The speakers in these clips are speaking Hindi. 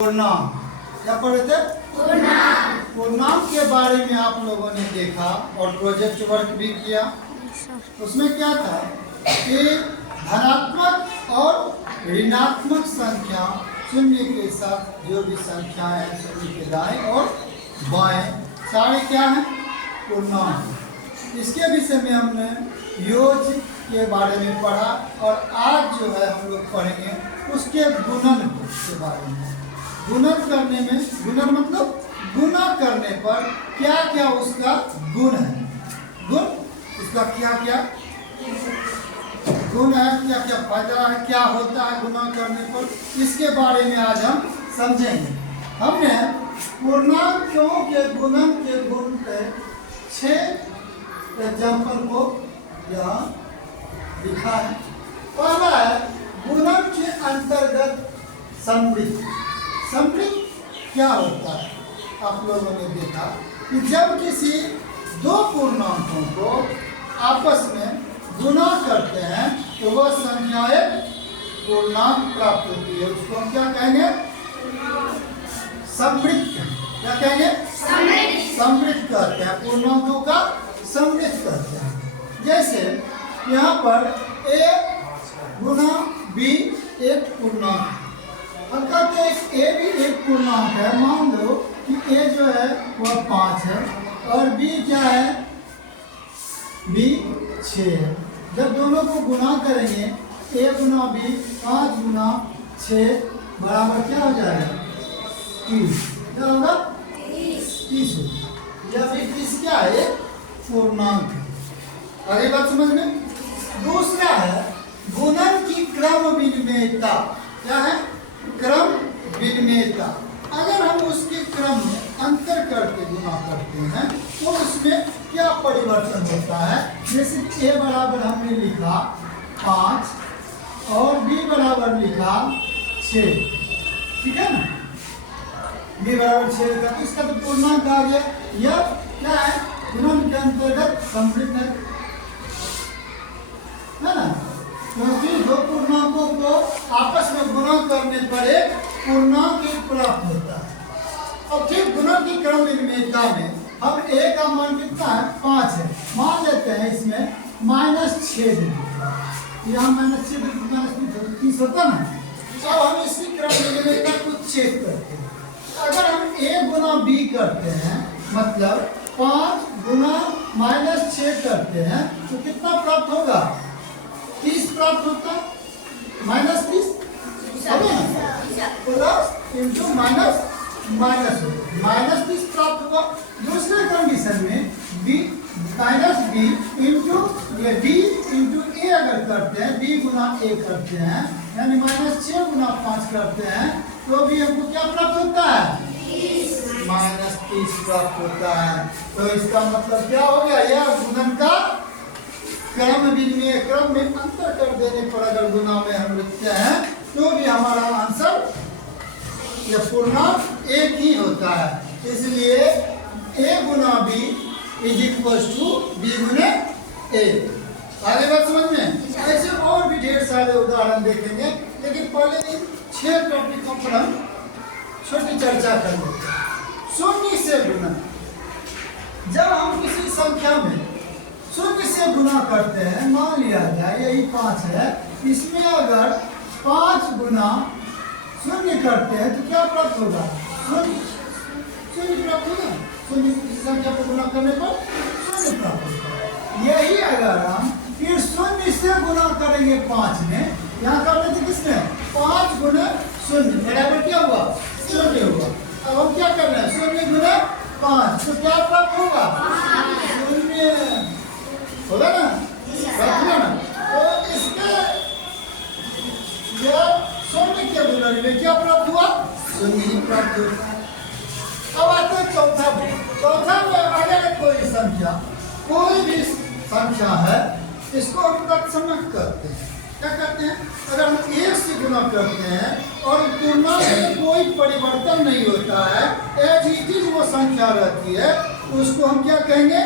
पूर्णांक क्या पढ़े थे? पूर्णांक के बारे में आप लोगों ने देखा और प्रोजेक्ट वर्क भी किया। उसमें क्या था कि धनात्मक और ऋणात्मक संख्या शून्य के साथ जो भी संख्याएं हैं शून्य के दाएं और बाएं सारे क्या हैं? पूर्णांक। इसके विषय में हमने योग के बारे में पढ़ा और आज जो है हम लोग पढ़ेंगे उसके गुणन के बारे में। गुणन करने में, गुणन मतलब गुना करने पर क्या क्या उसका गुण है, गुण उसका क्या क्या गुण है, क्या क्या फायदा है, क्या होता है गुना करने पर, इसके बारे में आज हम समझेंगे। हमने पूर्णांकों के गुणन के गुण पे 6 एग्जाम्पल को यहाँ लिखा है। पहला है गुणन के अंतर्गत समृद्ध। समृद्ध क्या होता है? आप लोगों ने देखा कि जब किसी दो पूर्णांकों को आपस में गुना करते हैं तो वह संख्या एक पूर्णांक प्राप्त होती है। उसको हम क्या कहेंगे? समृद्ध। क्या कहेंगे? समृद्ध कहते हैं, पूर्णांकों का समृद्ध कहते हैं। जैसे यहाँ पर a गुना b एक पूर्णांक, हम कहते हैं ए भी एक पूर्णांक है। मान लो कि ए जो है वह 5 है और बी क्या है? बी 6 है। जब दोनों को गुना करेंगे ए गुना बी 5 गुना 6 बराबर क्या हो जाएगा? 30। क्या होगा? 30 होगा। यह भी 30 क्या है? पूर्णांक है। अगली बात समझ में। दूसरा है गुणन की क्रम विनिमेयता। क्या है? क्रम विनिमेयता। अगर हम उसके क्रम में अंतर करके गुना करते हैं तो उसमें क्या परिवर्तन होता है? जैसे ए बराबर हमने लिखा 5 और बी बराबर लिखा 6, ठीक है ना? बी बराबर 6 लिखा तो इसका तो पूर्णांक आ गया। यह क्या है? गुणन के अंतर्गत समृद्ध है ना? क्योंकि दो पूर्णांकों को आपस में गुणा करने पर एक पूर्णांक प्राप्त होता है। अब ठीक गुणन की क्रम विनिमेयता में हम a का मान कितना है? 5 है। मान लेते हैं इसमें -6 यहाँ -6 30 होता ना। अब हम इसी क्रम विनिमेयता को चेक करते हैं। अगर हम a गुना b करते हैं मतलब 5 गुना -6 करते हैं तो कितना प्राप्त होगा? 30 प्राप्त होता है। -30 प्लस इंटू माइनस -30 प्राप्त होगा। दूसरे कंडीशन में b इंटू ये d इंटू a अगर करते हैं, b गुना a करते हैं यानी -6 गुना 5 करते हैं तो भी हमको क्या प्राप्त होता है? -30 प्राप्त होता है। तो इसका मतलब क्या हो गया? यह गुणन का क्रम विनिमेय, क्रम में अंतर कर देने पर अगर गुना में हम लिखते हैं तो भी हमारा आंसर यह पूर्णांक एक ही होता है। इसलिए a गुना b is equal to b गुने a। आगे बात समझ में। ऐसे और भी ढेर सारे उदाहरण देखेंगे, लेकिन पहले इन 6 टॉपिकों पर हम छोटी चर्चा कर लेते हैं। शून्य से गुणन। जब हम किसी संख्या में शून्य से गुना करते हैं, मान लिया जाए यही 5 है, इसमें अगर 5 गुना शून्य करते हैं तो क्या प्राप्त होगा? शून्य प्राप्त होगा। शून्य संख्या पर गुना करने पर शून्य प्राप्त होगा। यही अगर हम फिर शून्य से गुना करेंगे 5 में, यहाँ कर लेते किसमें? 5 गुना शून्य बराबर क्या हुआ? शून्य हुआ। अब हम क्या कर रहे हैं? शून्य गुना 5 तो क्या प्राप्त होगा? शून्य होगा ना? ना? तो इसके शून्य के गुणन में क्या प्राप्त हुआ? शून्य ही प्राप्त होता है। अब आते हैं चौथा में अगर कोई संख्या, कोई भी संख्या है, इसको हम तत्समक करते हैं। क्या करते हैं? अगर हम 1 से गुना करते हैं और पूर्णांक में कोई परिवर्तन नहीं होता है, एज इट इज वो संख्या रहती है, उसको हम क्या कहेंगे?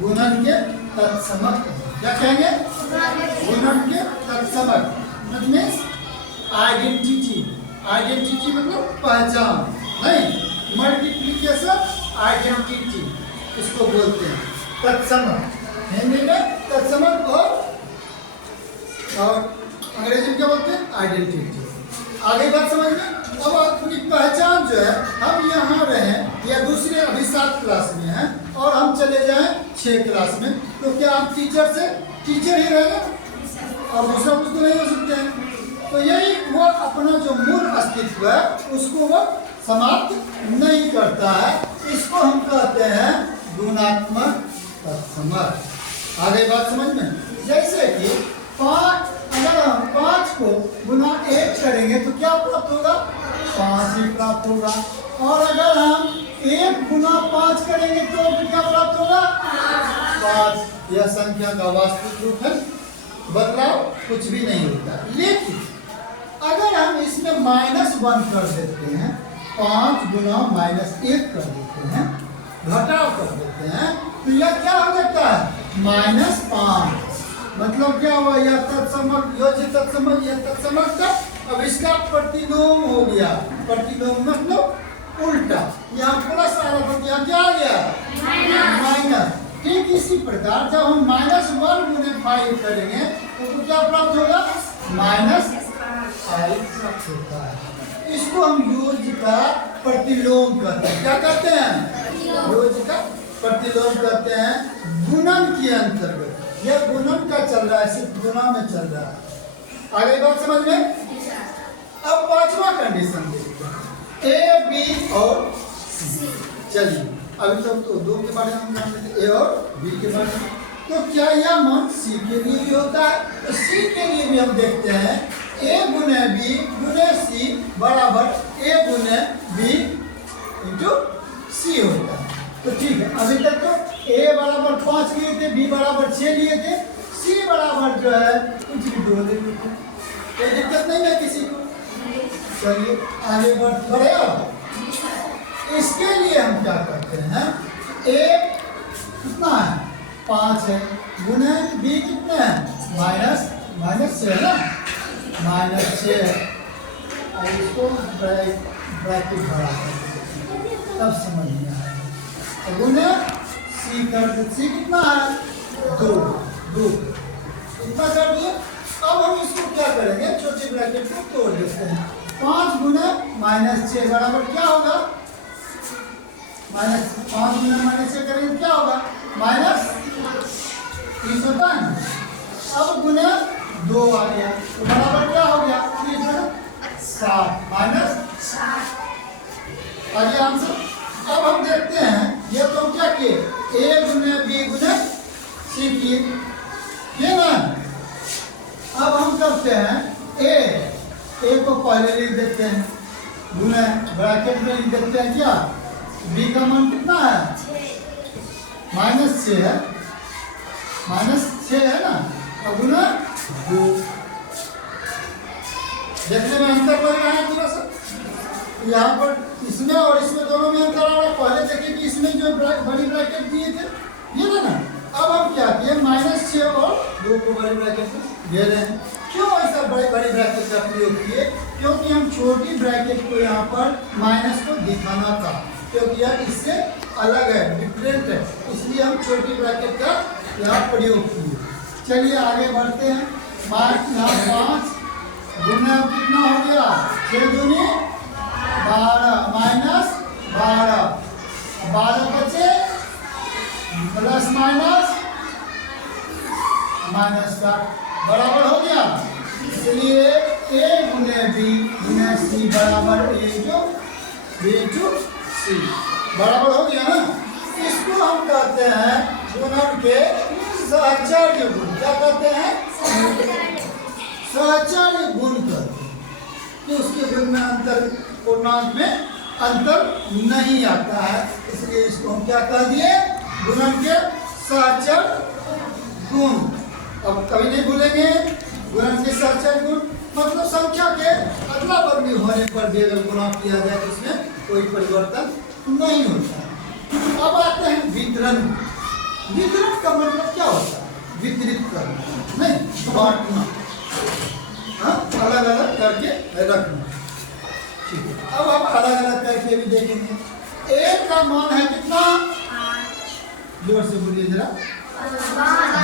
गुणन के तत्समक। क्या कहेंगे? गुणन के तत्समक। Means identity. आइडेंटिटी मतलब पहचान, नहीं, मल्टीप्लिकेशन आइडेंटिटी इसको बोलते हैं, तत्समक, हिंदी में तत्समक और अंग्रेजी में क्या बोलते हैं, आइडेंटिटी। आगे बात समझ में। अब अपनी पहचान जो है, हम यहाँ रहें या दूसरे अभी 7 क्लास में हैं और हम चले जाएं 6 क्लास में, तो क्या आप टीचर से टीचर ही रहेगा और दूसरा कुछ तो नहीं हो सकते हैं। तो यही वो अपना जो मूल अस्तित्व है उसको वो समाप्त नहीं करता है, इसको हम कहते हैं गुणात्मक तत्समक। आगे बात समझ में। जैसे कि 5, अगर हम 5 को गुना 1 करेंगे तो क्या प्राप्त होगा, 5 ही प्राप्त होगा। और अगर हम 1 गुना 5 करेंगे तो क्या प्राप्त होगा, 5। यह संख्या का वास्तविक रूप है, बदलाव कुछ भी नहीं होता। लेकिन अगर हम इसमें -1 कर देते हैं, 5 गुना -1 कर देते हैं, घटाव कर देते हैं, तो यह क्या हो जाता है, -5। मतलब क्या हुआ, यह तत्समक, योज्य तत्समक, यह तत्समक था। अब इसका प्रतिलोम हो गया, प्रतिलोम मतलब उल्टा, यहाँ प्लस आ रहा था, यहाँ क्या आ गया, माइनस। ठीक इसी प्रकार जब हम -1 गुने 5 करेंगे तो क्या प्राप्त होगा, -5 प्राप्त होता है। इसको हम योज्य का प्रतिलोम कहते हैं। क्या कहते हैं, योज्य का प्रतिलोम कहते हैं। गुणन के अंतर्गत, यह गुणन का चल रहा है, सिर्फ गुना में चल रहा है। आगे बात समझ में। अब 5वां कंडीशन देखते हैं, ए, बी और सी। चलिए अभी तक तो 2 के बारे में हम जान लेते, ए और बी के बारे में। तो क्या यह मान सी के लिए भी होता है, तो सी के लिए भी हम देखते हैं, ए गुने बी गुने सी बराबर ए गुने बी इंटू सी होता है। तो ठीक है, अभी तक तो ए बराबर 5 लिए थे, बी बराबर 6 लिए थे, सी बराबर जो है कुछ भी 2 ले लेते, कोई दिक्कत नहीं है किसी को। चलिए आगे बढ़े। अब इसके लिए हम क्या करते हैं, ए कितना है, 5 है, गुने बी कितने हैं, -6 है ना, -6 है। और इसको ब्रैकेट बढ़ा तब समझ में आएगा। गुने सी कर दे, सी कितना है, 2 इतना कर दिए। अब हम इसको क्या करेंगे, छोटे ब्रैकेट को तोड़ देते हैं। 5 गुना -6 बराबर क्या होगा, -5 गुना -6 करेंगे क्या होगा, -30 होता है। अब गुना 2 आ गया तो बराबर क्या हो गया, 7 आगे आंसर। अब हम देखते हैं, ये तो क्या किए, ए गुने बी गुने सी किए, ये ना। अब हम करते हैं ए को पहले लिख देते हैं, गुने ब्रैकेट में लिख देते हैं क्या, बी का मान कितना है, -6 है, -6 है ना, और गुना 2। देखने में अंतर लग रहा है थोड़ा सा, यहाँ पर इसमें और इसमें दोनों में अंतर आ रहा है। पहले देखिए कि इसमें जो बड़ी ब्रैकेट दिए थे ये था ना, अब हम क्या किए, -6 और 2 को बड़ी ब्रैकेट में दे रहे हैं। क्यों ऐसा बड़ी ब्रैकेट का प्रयोग किए, क्योंकि हम छोटी ब्रैकेट को यहाँ पर माइनस को दिखाना था, क्योंकि यह इससे अलग है, डिफरेंट है, इसलिए हम छोटी ब्रैकेट का यहाँ प्रयोग किए। चलिए आगे बढ़ते हैं। 5 गुना कितना हो गया, 6 दूनी 12 -12, 12 बचे प्लस माइनस का बराबर हो गया। इसलिए ए गुने बी गुने सी बराबर ए टू सी बराबर हो गया ना। इसको हम कहते हैं गुणन के सहचर्य गुण। क्या कहते हैं, सहचर्य गुण कहते हैं, कि उसके गुण में अंतर, पूर्णांक में अंतर नहीं आता है, इसलिए इसको हम क्या कह दिए, गुणन के सहचर्य गुण। अब कभी नहीं भूलेंगे, गुणन के सहचर्य गुण मतलब संख्या के अदला बदली होने पर भी अगर गुणा किया जाए तो उसमें कोई परिवर्तन नहीं होता है। अब आते हैं वितरण। वितरण का मतलब क्या होता है, वितरित करना, नहीं बांटना, अलग अलग करके रखना। ठीक है, अब हम अलग अलग करके भी देखेंगे। ए का मान है कितना, जोर से बोलिए जरा।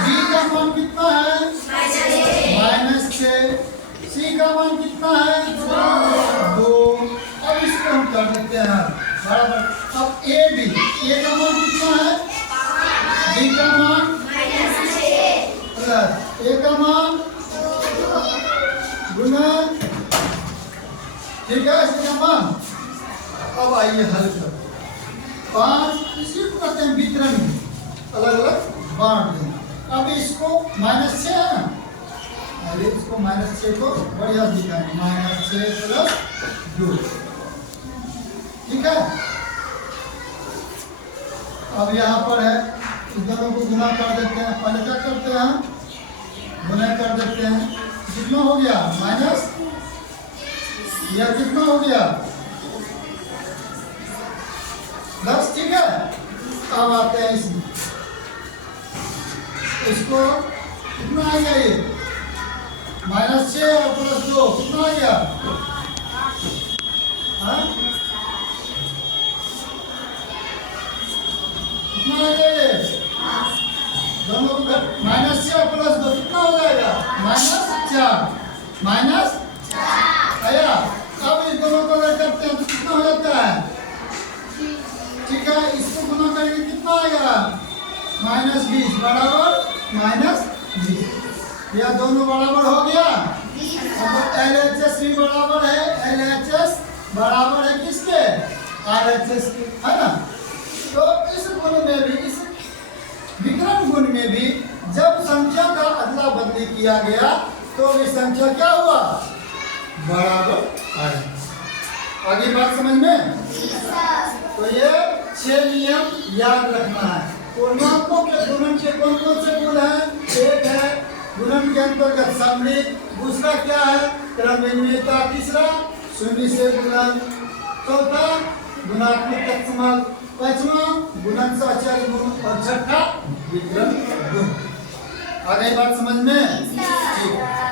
बी का मान कितना है, -6। सी का मान कितना है, 2। अब इसको हम कर देते हैं बराबर। अब ए बी, ए का मान कितना है, बी का मान प्लस ए का मान गुना, ठीक है, इसका मान। अब आइए हल कर 5, इसी को कहते हैं वितरण में, अलग अलग बांट दें। अब इसको -6 है ना, अरे इसको -6 को बढ़िया दिखाएं, -6 प्लस 2, ठीक है। अब यहाँ पर है, इन दोनों को गुना कर देते हैं। पहले क्या करते हैं, गुना कर देते हैं। कितना हो गया, माइनस, या कितना हो गया 10, ठीक है। अब आते हैं इसमें, इसको कितना आ गया, ये -6 और प्लस 2 कितना आ गया, हाँ कितना आ गया, ये दोनों को -6 और प्लस 2 कितना हो जाएगा, -4 आया। अब इस दोनों को अगर करते हैं तो कितना हो जाता है, ठीक है। इसको गुना करेंगे कितना आएगा, -20 बराबर -20, यह दोनों बराबर हो गया। अब LHS भी बराबर है, LHS बराबर है किसके, RHS के, है ना। तो इस गुण में भी, इस विकर्ण गुण में भी जब संख्या का अदला बदली किया गया तो भी संख्या क्या हुआ, बराबर आया। आगे बात समझ में। तो ये 6 नियम याद रखना है। पूर्णांकों के गुणन के कौन कौन से गुण हैं, एक है गुणन के अंतर्गत सम्मिलित, दूसरा क्या है क्रमनियता, तीसरा शून्य से गुणन, चौथा गुणात्मक तत्समक, पांचवा गुणन सहचर्य गुण और छठा वितरण गुण। आ गई बात समझ में, ठीक है।